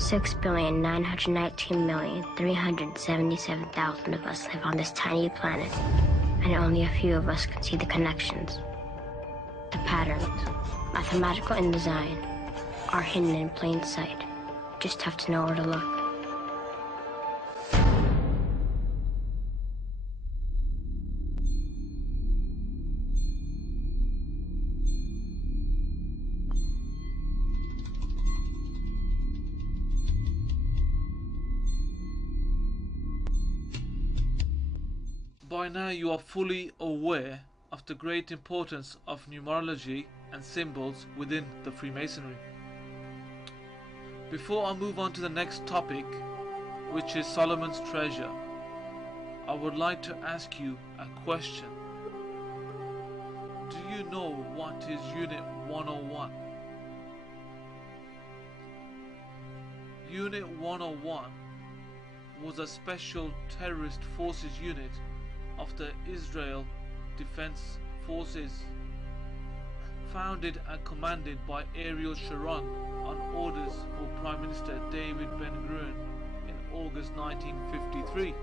6,919,377,000 of us live on this tiny planet, and only a few of us can see the connections. The patterns, mathematical in design, are hidden in plain sight. Just have to know where to look. By now you are fully aware of the great importance of numerology and symbols within the Freemasonry. Before I move on to the next topic, which is Solomon's treasure, I would like to ask you a question. Do you know what is Unit 101? Unit 101 was a special terrorist forces unit of the Israel Defense Forces, founded and commanded by Ariel Sharon on orders for Prime Minister David Ben-Gurion in August 1953.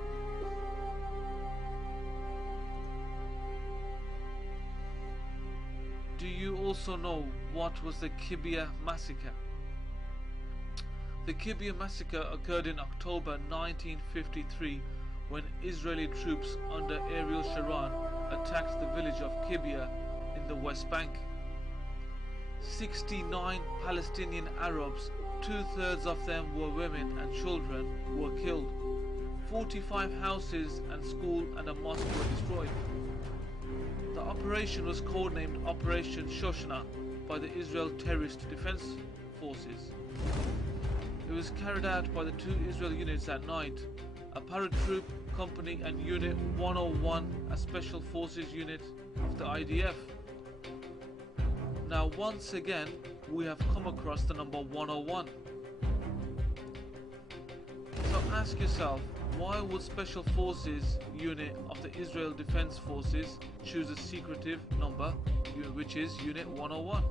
Do you also know what was the Kibbutz massacre? The Kibbutz massacre occurred in October 1953 when Israeli troops under Ariel Sharon attacked the village of Kibbutz in the West Bank. 69 Palestinian Arabs, 2/3 of them were women and children, were killed. 45 houses and school and a mosque were destroyed. The operation was codenamed Operation Shoshana by the Israel Terrorist Defense Forces. It was carried out by the two Israel units at night, a paratroop company and Unit 101, a special forces unit of the IDF. Now once again we have come across the number 101. So ask yourself, why would Special Forces unit of the Israel Defense Forces choose a secretive number, which is Unit 101?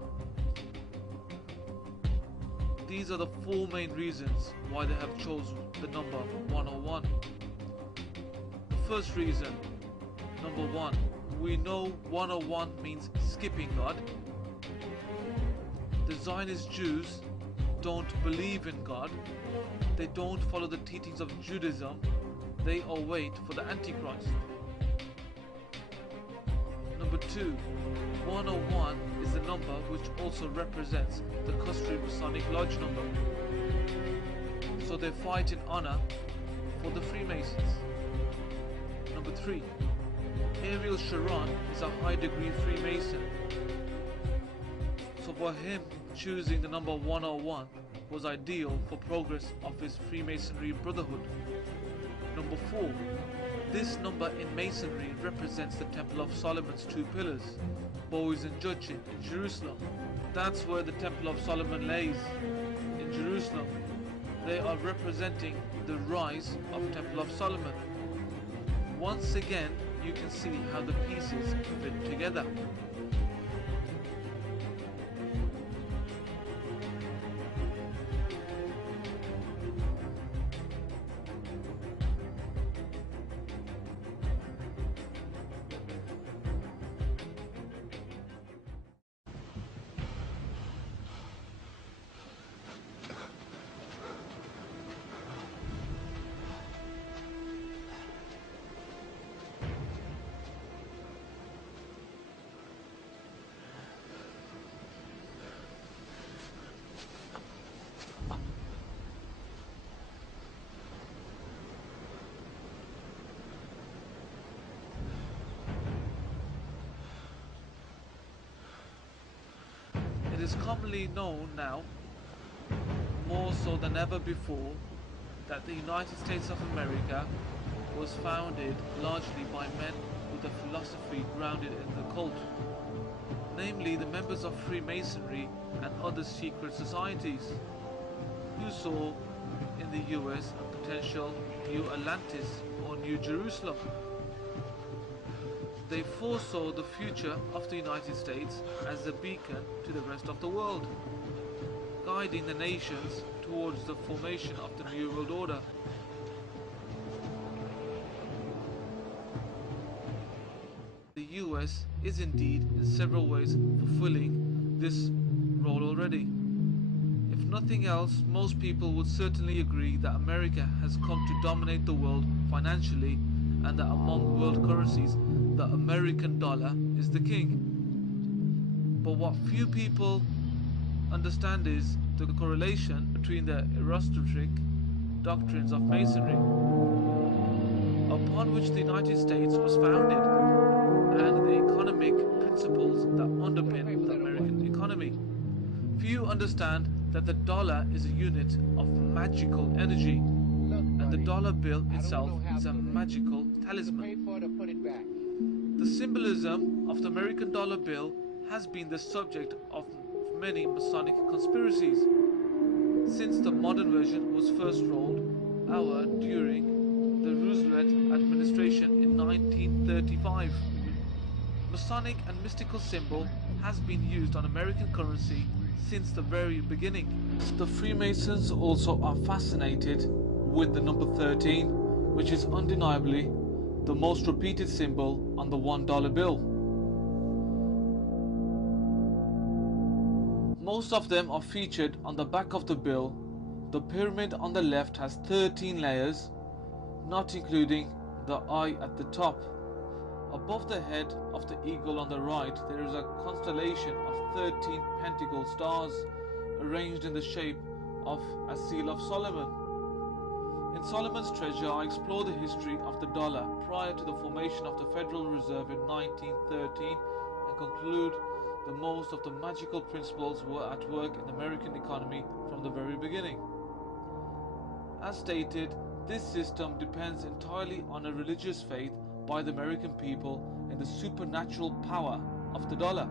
These are the four main reasons why they have chosen the number 101. The first reason, number one, we know 101 means skipping God. The Zionist Jews don't believe in God. They don't follow the teachings of Judaism. They await for the Antichrist. Number two, 101 is the number which also represents the customary Masonic Lodge number. So they fight in honor for the Freemasons. Number three, Ariel Sharon is a high degree Freemason. So for him, choosing the number 101 was ideal for progress of his Freemasonry brotherhood. Number four, this number in Masonry represents the Temple of Solomon's two pillars, Boaz and Judging, in Jerusalem. That's where the Temple of Solomon lays, in Jerusalem. They are representing the rise of Temple of Solomon. Once again, you can see how the pieces fit together. It is commonly known now, more so than ever before, that the United States of America was founded largely by men with a philosophy grounded in the cult, namely the members of Freemasonry and other secret societies, who saw in the US a potential New Atlantis or New Jerusalem. They foresaw the future of the United States as a beacon to the rest of the world. guiding the nations towards the formation of the New World Order. The US is indeed in several ways fulfilling this role already. If nothing else, most people would certainly agree that America has come to dominate the world financially, and that among world currencies, the American dollar is the king. But what few people understand is the correlation between the Aristotelic doctrines of Masonry, upon which the United States was founded, and the economic principles that underpin the American economy. Few understand that the dollar is a unit of magical energy, and the dollar bill itself is a magical talisman. The symbolism of the American dollar bill has been the subject of many Masonic conspiracies since the modern version was first rolled out during the Roosevelt administration in 1935. Masonic and mystical symbol has been used on American currency since the very beginning. The Freemasons also are fascinated with the number 13, which is undeniably the most repeated symbol on the $1 bill. Most of them are featured on the back of the bill. The pyramid on the left has 13 layers, not including the eye at the top. Above the head of the eagle on the right, there is a constellation of 13 pentacle stars arranged in the shape of a seal of Solomon. In Solomon's Treasure, I explore the history of the dollar prior to the formation of the Federal Reserve in 1913 and conclude that most of the magical principles were at work in the American economy from the very beginning. As stated, this system depends entirely on a religious faith by the American people in the supernatural power of the dollar.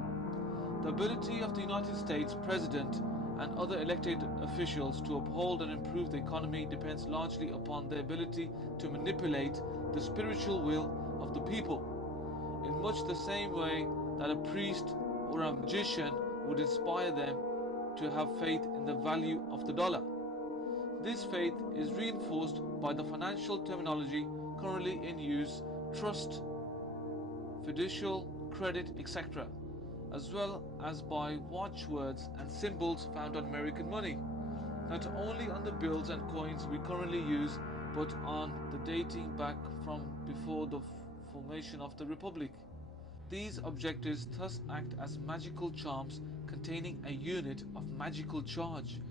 The ability of the United States President and other elected officials to uphold and improve the economy depends largely upon their ability to manipulate the spiritual will of the people, in much the same way that a priest or a magician would inspire them to have faith in the value of the dollar. This faith is reinforced by the financial terminology currently in use: trust, fiducial, credit, etc., as well as by watchwords and symbols found on American money, not only on the bills and coins we currently use, but on the dating back from before the formation of the Republic. These objectives thus act as magical charms containing a unit of magical charge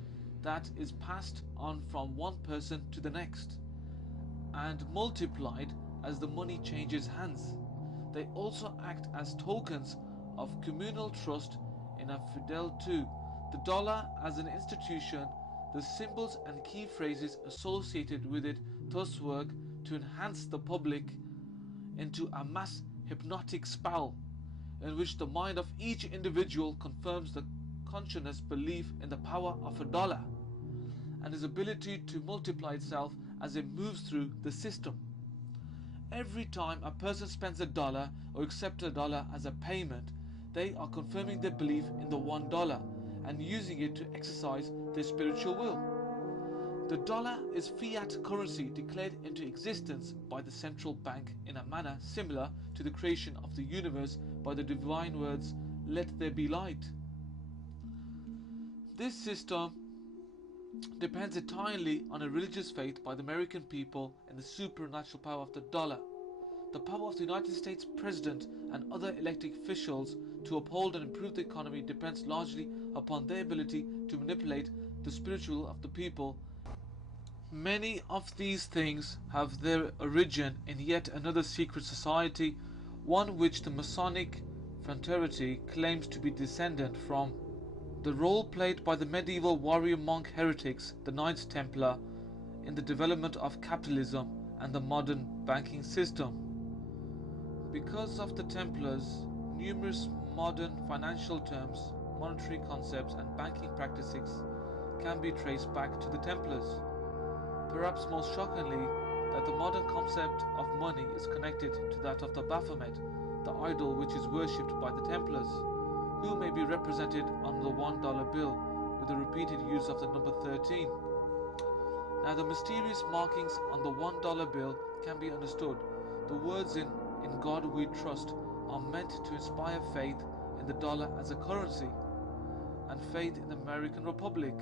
that is passed on from one person to the next and multiplied as the money changes hands. They also act as tokens of communal trust in a fidel to the dollar as an institution. The symbols and key phrases associated with it thus work to enhance the public into a mass hypnotic spell in which the mind of each individual confirms the conscious belief in the power of a dollar and its ability to multiply itself as it moves through the system. Every time a person spends a dollar or accepts a dollar as a payment, they are confirming their belief in the $1 and using it to exercise their spiritual will. The dollar is fiat currency declared into existence by the central bank in a manner similar to the creation of the universe by the divine words, "Let there be light." This system depends entirely on a religious faith by the American people in the supernatural power of the dollar. The power of the United States President and other elected officials to uphold and improve the economy depends largely upon their ability to manipulate the spiritual of the people. Many of these things have their origin in yet another secret society, one which the Masonic fraternity claims to be descendant from. The role played by the medieval warrior monk heretics, the Knights Templar, in the development of capitalism and the modern banking system. Because of the Templars, numerous modern financial terms, monetary concepts, and banking practices can be traced back to the Templars. Perhaps most shockingly, that the modern concept of money is connected to that of the Baphomet, the idol which is worshipped by the Templars, who may be represented on the $1 bill with the repeated use of the number 13. Now, the mysterious markings on the $1 bill can be understood. The words in God we trust are meant to inspire faith in the dollar as a currency and faith in the American Republic.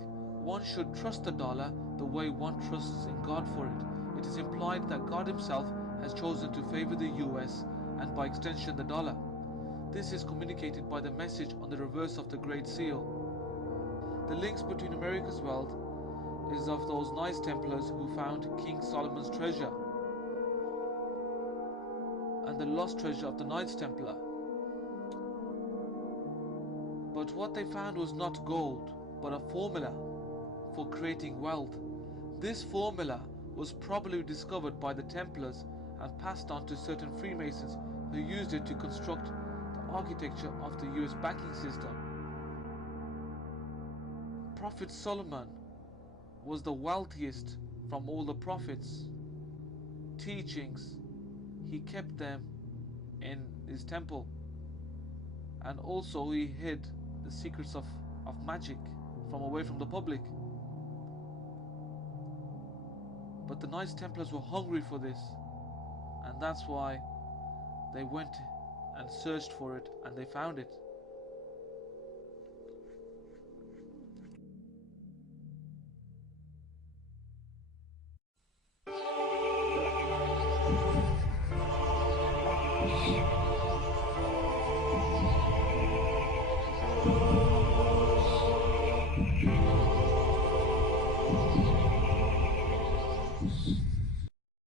One should trust the dollar the way one trusts in God for it. It is implied that God himself has chosen to favor the US and by extension the dollar. This is communicated by the message on the reverse of the Great Seal. The links between America's wealth is of those Knights Templars who found King Solomon's treasure and the lost treasure of the Knights Templar. But what they found was not gold, but a formula for creating wealth. This formula was probably discovered by the Templars and passed on to certain Freemasons who used it to construct the architecture of the US banking system. Prophet Solomon was the wealthiest from all the prophets. Teachings, he kept them in his temple, and also he hid the secrets of magic from away from the public. But the Knights Templars were hungry for this, and that's why they went and searched for it, and they found it.